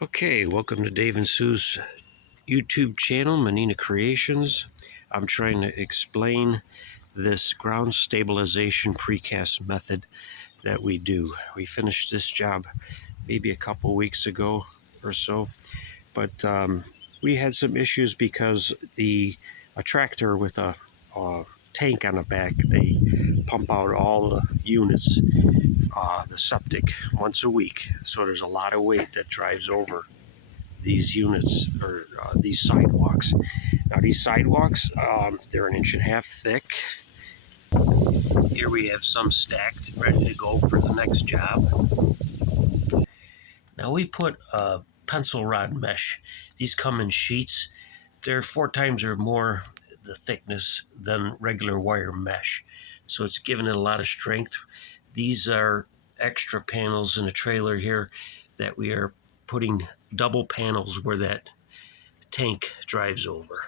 Okay, welcome to Dave and Sue's YouTube channel, Menina Creations. I'm trying to explain this ground stabilization precast method that we do. We finished this job maybe a couple weeks ago or so, but we had some issues because a tractor with a tank on the back, they pump out all the units, the septic, once a week. So there's a lot of weight that drives over these units or these sidewalks. Now these sidewalks, they're 1.5 inches thick. Here we have some stacked, ready to go for the next job. Now we put a pencil rod mesh. These come in sheets. They're 4 times or more the thickness than regular wire mesh. So it's giving it a lot of strength. These are extra panels in the trailer here that we are putting double panels where that tank drives over.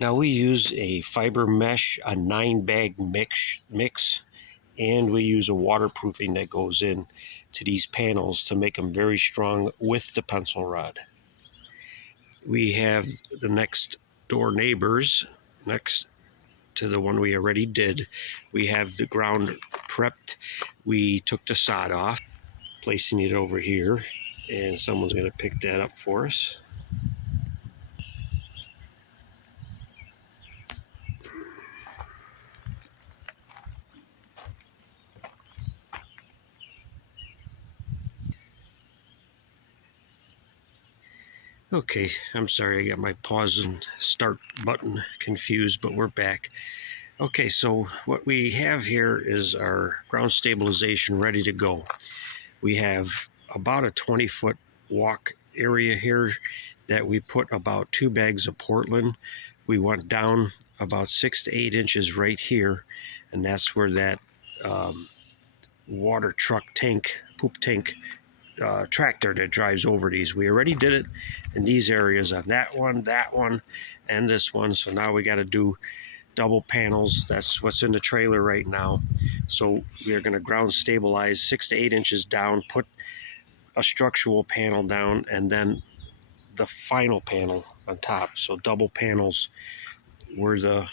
Now we use a fiber mesh, a 9-bag mix, and we use a waterproofing that goes in to these panels to make them very strong with the pencil rod. We have the next door neighbors next to the one we already did. We have the ground prepped. We took the sod off, placing it over here, and someone's going to pick that up for us. Okay, I'm sorry, I got my pause and start button confused, but we're back. Okay, so what we have here is our ground stabilization ready to go. We have about a 20-foot walk area here that we put about 2 bags of Portland. We went down about 6 to 8 inches right here, and that's where that water truck tank, poop tank tractor that drives over these. We already did it in these areas on that one, and this one. So now we got to do double panels. That's what's in the trailer right now. So we are going to ground stabilize 6 to 8 inches down, put a structural panel down, and then the final panel on top. So double panels where the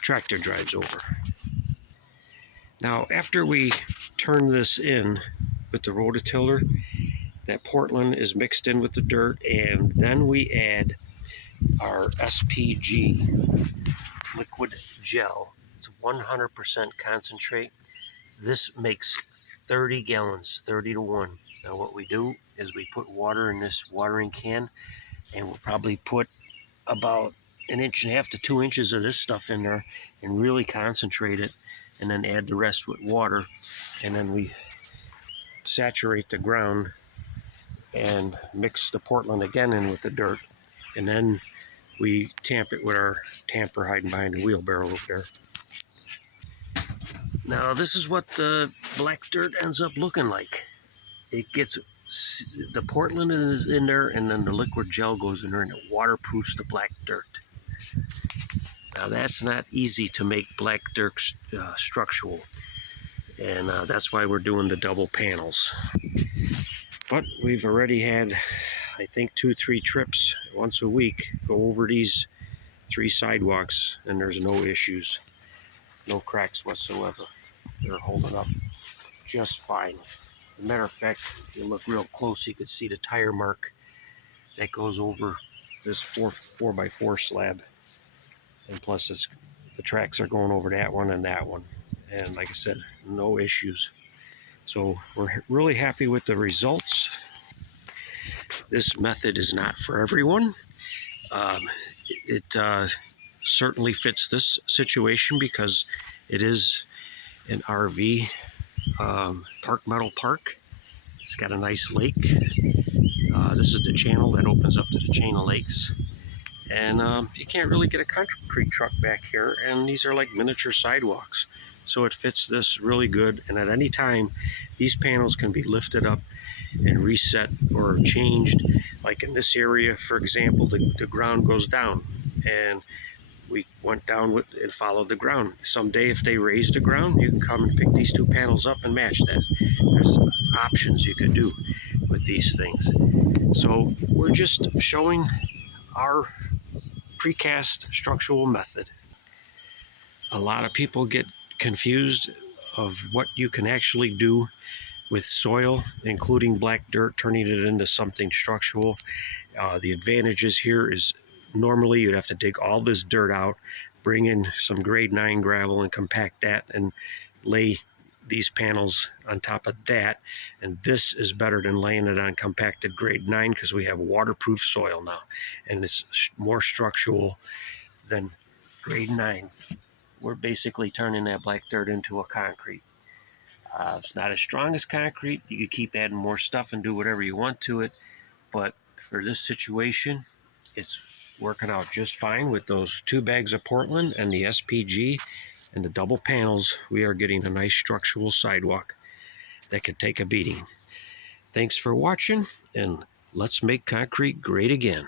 tractor drives over. Now after we turn this in with the rototiller, that Portland is mixed in with the dirt, and then we add our SPG liquid gel. It's 100% concentrate. This makes 30 gallons, 30 to 1. Now what we do is we put water in this watering can, and we'll probably put about 1.5 inches to 2 inches of this stuff in there and really concentrate it, and then add the rest with water, and then we saturate the ground and mix the Portland again in with the dirt, and then we tamp it with our tamper hiding behind the wheelbarrow over there. Now this is what the black dirt ends up looking like. It gets, the Portland is in there, and then the liquid gel goes in there, and it waterproofs the black dirt. Now that's not easy to make black dirt structural, and that's why we're doing the double panels. But we've already had, I think, 2-3 trips once a week go over these 3 sidewalks, and there's no issues, no cracks whatsoever. They're holding up just fine. As a matter of fact, if you look real close, you can see the tire mark that goes over this 4x4 slab, and plus the tracks are going over that one and that one, and like I said, no issues. So we're really happy with the results. This method is not for everyone. It certainly fits this situation because it is an RV metal park. It's got a nice lake. This is the channel that opens up to the chain of lakes. And you can't really get a concrete truck back here, and these are like miniature sidewalks. So it fits this really good, and at any time these panels can be lifted up and reset or changed. Like in this area, for example, the ground goes down, and we went down with and followed the ground. Someday if they raise the ground, you can come and pick these 2 panels up and match that. There's options you could do. with these things. So we're just showing our precast structural method. A lot of people get confused of what you can actually do with soil, including black dirt, turning it into something structural. The advantages here is normally you'd have to dig all this dirt out, bring in some grade 9 gravel and compact that and lay these panels on top of that. And this is better than laying it on compacted grade 9 because we have waterproof soil now, and it's more structural than grade 9. We're basically turning that black dirt into a concrete. It's not as strong as concrete. You can keep adding more stuff and do whatever you want to it, but for this situation, it's working out just fine with those 2 bags of Portland and the SPG and the double panels. We are getting a nice structural sidewalk that can take a beating. Thanks for watching, and let's make concrete great again.